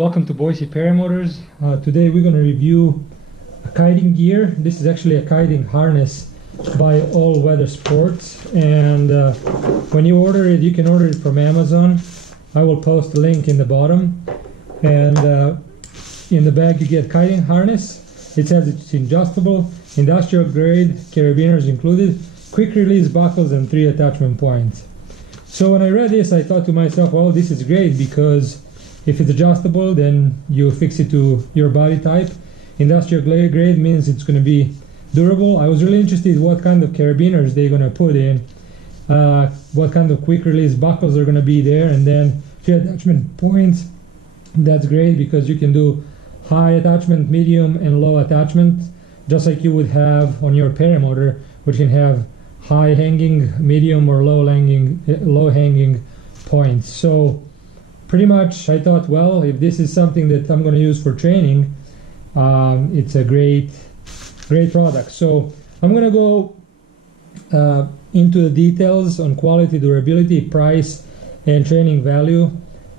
Welcome to Boise Paramotors. Today we're going to review a kiting gear. This is actually a kiting harness by All Weather Sports, and when you order it, you can order it from Amazon. I will post the link in the bottom, and in the bag you get kiting harness. It says it's adjustable, industrial grade, carabiners included, quick release buckles, and 3 attachment points. So when I read this, I thought to myself, well, this is great because if it's adjustable, then you fix it to your body type. Industrial grade means it's going to be durable. I was really interested in what kind of carabiners they're going to put in, what kind of quick release buckles are going to be there, and then 3 attachment points. That's great because you can do high attachment, medium, and low attachment, just like you would have on your paramotor, which can have high hanging, medium, or low hanging points. So pretty much I thought, well, if this is something that I'm going to use for training, it's a great product. So I'm going to go into the details on quality, durability, price, and training value,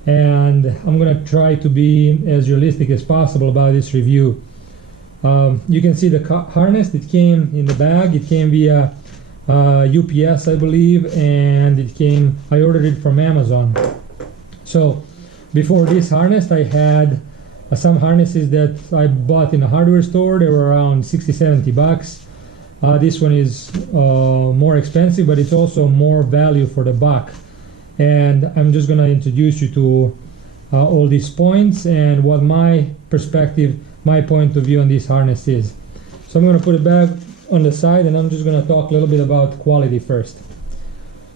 and I'm going to try to be as realistic as possible about this review. You can see the harness. It came in the bag. It came via UPS, I believe, and I ordered it from Amazon. So before this harness, I had some harnesses that I bought in a hardware store. They were around 60-70 bucks. This one is more expensive, but it's also more value for the buck. And I'm just going to introduce you to all these points and what my perspective, my point of view on this harness is. So I'm going to put it back on the side, and I'm just going to talk a little bit about quality first.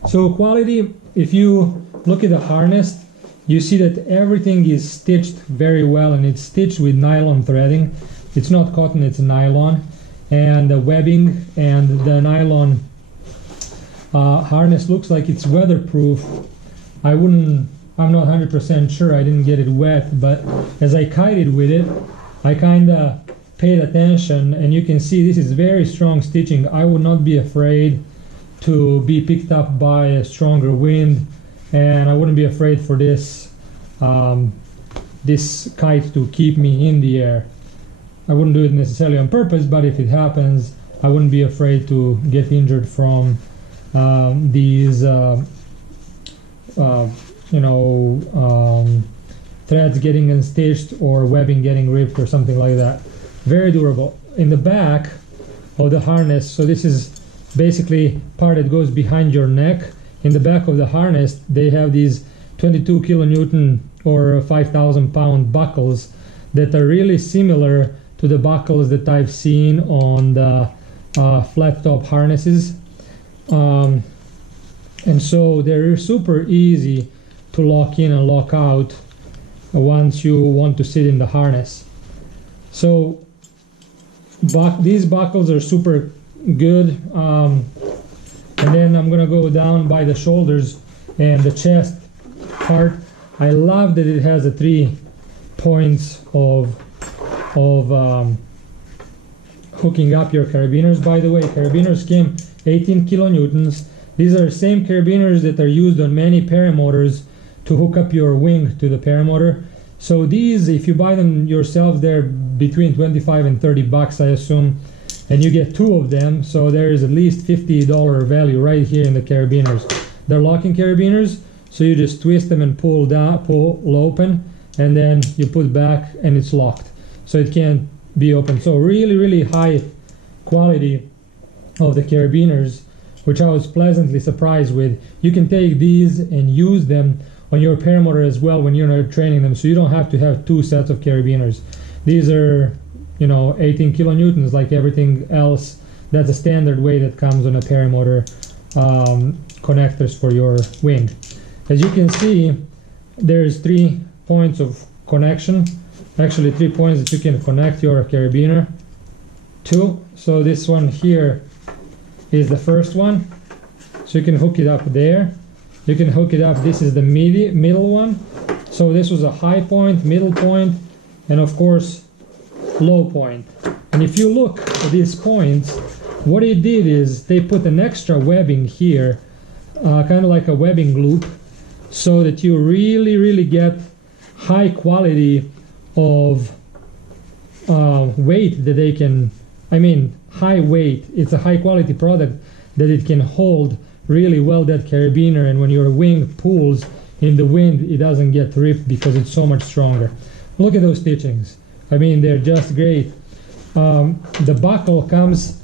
So quality, if you look at the harness, you see that everything is stitched very well, and it's stitched with nylon threading. It's not cotton, it's nylon. And the webbing and the nylon harness looks like it's weatherproof. I'm not 100% sure, I didn't get it wet, but as I kited with it, I kind of paid attention, and you can see this is very strong stitching. I would not be afraid to be picked up by a stronger wind, and I wouldn't be afraid for this kite to keep me in the air. I wouldn't do it necessarily on purpose, but if it happens, I wouldn't be afraid to get injured from these threads getting unstitched or webbing getting ripped or something like that. Very durable. In the back of the harness, so this is basically part that goes behind your neck. In the back of the harness, they have these 22 kilonewton or 5,000 pound buckles that are really similar to the buckles that I've seen on the flat top harnesses. And so they're super easy to lock in and lock out once you want to sit in the harness. So these buckles are super good. And then I'm gonna go down by the shoulders and the chest part. I love that it has the 3 points of hooking up your carabiners. By the way, carabiners came 18 kilonewtons. These are the same carabiners that are used on many paramotors to hook up your wing to the paramotor. So these, if you buy them yourself, they're between 25 and 30 bucks, I assume, and you get 2 of them, so there is at least $50 value right here in the carabiners. They're locking carabiners, so you just twist them and pull open, and then you put back and it's locked, so it can't be open. So really high quality of the carabiners, which I was pleasantly surprised with. You can take these and use them on your paramotor as well when you're training them, so you don't have to have 2 sets of carabiners. These are 18 kilonewtons like everything else. That's a standard way that comes on a paramotor connectors for your wing. As you can see, there's 3 points of connection, actually 3 points that you can connect your carabiner to. So this one here is the first one, so you can hook it up there. You can hook it up, this is the middle one. So this was a high point, middle point, and of course low point. And if you look at these points, what they did is they put an extra webbing here, kind of like a webbing loop, so that you really get high quality of weight that they can, high weight. It's a high quality product that it can hold really well that carabiner, and when your wing pulls in the wind, it doesn't get ripped because it's so much stronger. Look at those stitchings. They're just great. The buckle comes,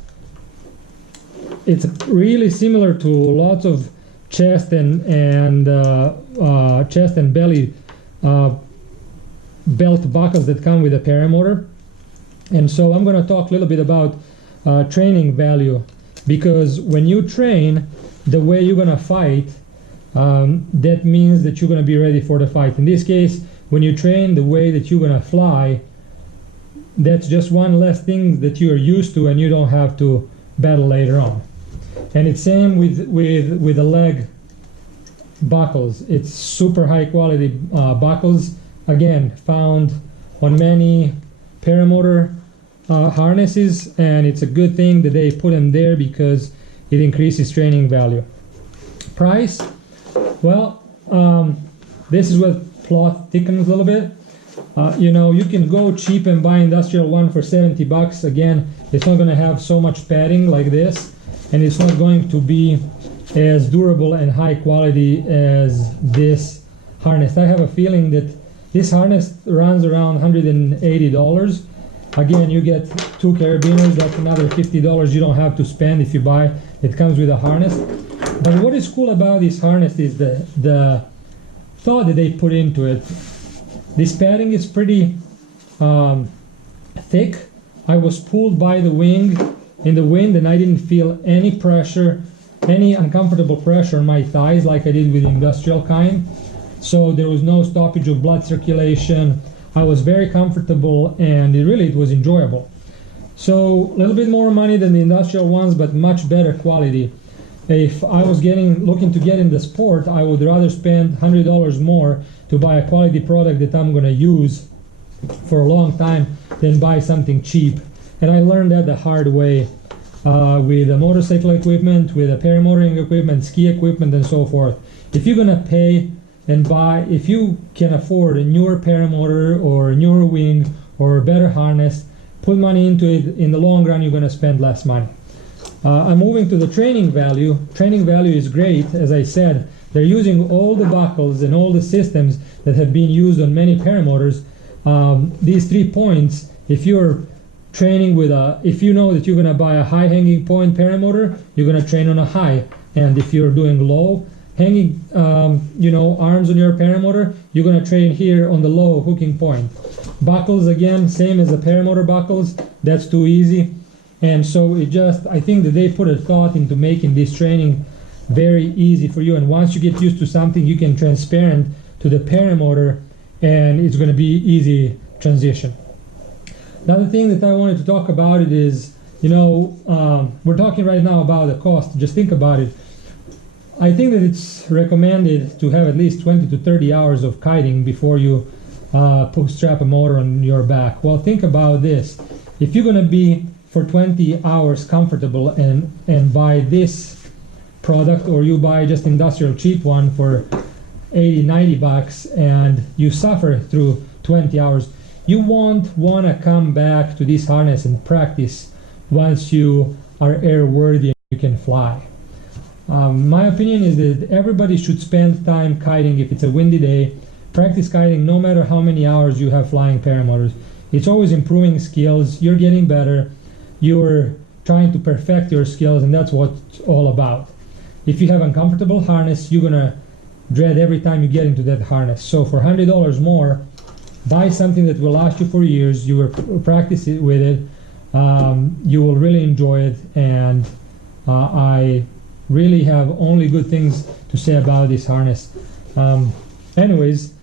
it's really similar to lots of chest and belly belt buckles that come with a paramotor. And so I'm going to talk a little bit about training value, because when you train the way you're going to fight, that means that you're going to be ready for the fight. In this case, when you train the way that you're going to fly, that's just one less thing that you're used to, and you don't have to battle later on. And it's same with the leg buckles. It's super high quality buckles, again found on many paramotor harnesses, and it's a good thing that they put them there because it increases training value. Price, well, this is where plot thickens a little bit. You can go cheap and buy industrial one for $70. Again, it's not going to have so much padding like this, and it's not going to be as durable and high quality as this harness. I have a feeling that this harness runs around $180. Again, you get 2 carabiners, that's another $50 you don't have to spend if you buy. It comes with a harness. But what is cool about this harness is the thought that they put into it. This padding is pretty thick. I was pulled by the wing in the wind, and I didn't feel any pressure, any uncomfortable pressure on my thighs like I did with the industrial kind. So there was no stoppage of blood circulation. I was very comfortable, and it was enjoyable. So a little bit more money than the industrial ones, but much better quality. If I was looking to get in the sport, I would rather spend $100 more to buy a quality product that I'm going to use for a long time than buy something cheap. And I learned that the hard way with the motorcycle equipment, with the paramotoring equipment, ski equipment, and so forth. If you're going to pay and buy, if you can afford a newer paramotor or a newer wing or a better harness, put money into it. In the long run, you're going to spend less money. I'm moving to the training value. Training value is great. As I said, they're using all the buckles and all the systems that have been used on many paramotors. These 3 points, if you're training if you know that you're going to buy a high hanging point paramotor, you're going to train on a high. And if you're doing low hanging arms on your paramotor, you're going to train here on the low hooking point. Buckles, again, same as the paramotor buckles. That's too easy. And so I think that they put a thought into making this training very easy for you. And once you get used to something, you can transparent to the paramotor, and it's going to be easy transition. Another thing that I wanted to talk about it is, we're talking right now about the cost. Just think about it. I think that it's recommended to have at least 20 to 30 hours of kiting before you strap a motor on your back. Well, think about this. If you're going to be for 20 hours comfortable and buy this product, or you buy just industrial cheap one for $80-$90 and you suffer through 20 hours, you won't want to come back to this harness and practice once you are airworthy and you can fly. My opinion is that everybody should spend time kiting. If it's a windy day, practice kiting no matter how many hours you have flying paramotors. It's always improving skills. You're getting better. You're trying to perfect your skills, and that's what it's all about. If you have uncomfortable harness, you're gonna dread every time you get into that harness. So for $100 more, buy something that will last you for years. You will practice it with it. You will really enjoy it, and I really have only good things to say about this harness. Anyways,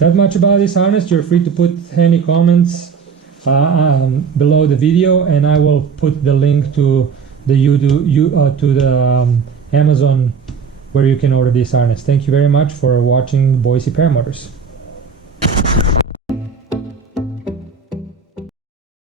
that much about this harness. You're free to put any comments below the video, and I will put the link to the Amazon where you can order this harness. Thank you very much for watching Boise Paramotors.